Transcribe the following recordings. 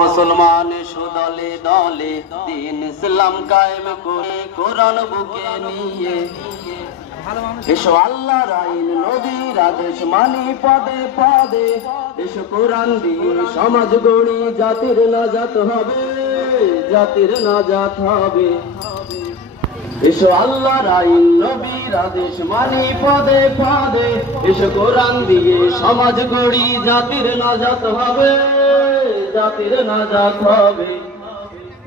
মুসলমান সুদলে দলে দিন ইসলাম কায়েম করে কোরআন বুকে নিয়ে এসো আল্লাহর আইন নবীর আদেশ মানি পদে পদে এসো কোরআন দিয়ে সমাজ গড়ি জাতির নাজাত হবে জাতির নাজাত হবে এসো আল্লাহর আইন নবীর আদেশ মানি পদে পদে এসো কোরআন দিয়ে সমাজ গড়ি জাতির নাজাত হবে জাতির নাজাত হবে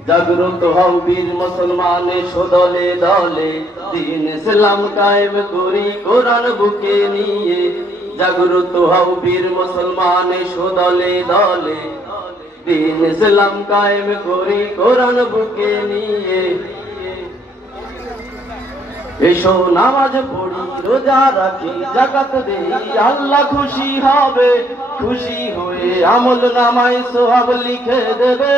জাগ্রত হও বীর মুসলমান এসো দলে দলে দিন ইসলাম কায়েম করি কোরআন বুকে নিয়ে জাগ্রত হও বীর মুসলমান এসো দলে দলে দিন ইসলাম কায়েম করি কোরআন বুকে নিয়ে এসো নামাজ পড়ি রোজা রাখি যাকাত দেই আল্লাহ খুশি হবে খুশি হয়ে আমল নামায় সওয়াব লিখে দেবে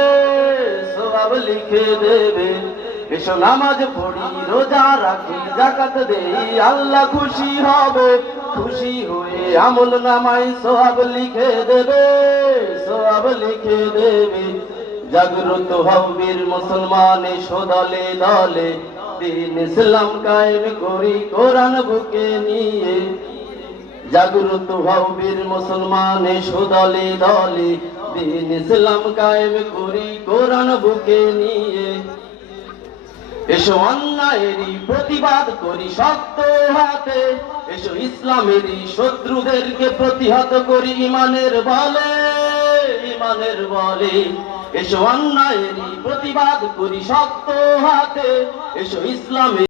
সওয়াব লিখে দেবে এসো নামাজ পড়ি রোজা রাখি যাকাত দেই আল্লাহ খুশি হবে খুশি হয়ে আমল নামায় সওয়াব লিখে দেবে সওয়াব লিখে দেবে জাগ্রত হও বীর মুসলমান এসো দলে দলে দিন ইসলাম কায়েম করি কোরআন বুকে নিয়ে জাগ্রত হও বীর মুসলমান এসো দলে দলে দিন ইসলাম কায়েম করি কোরআন বুকে নিয়ে এসো অন্যায়েরই প্রতিবাদ করি শক্ত হাতে এসো ইসলামেরই শত্রুদেরকে প্রতিহত করি ইমানের বলে ইমানের বলে এসো অন্যায়েরই প্রতিবাদ করি শক্ত হাতে এসো ইসলামের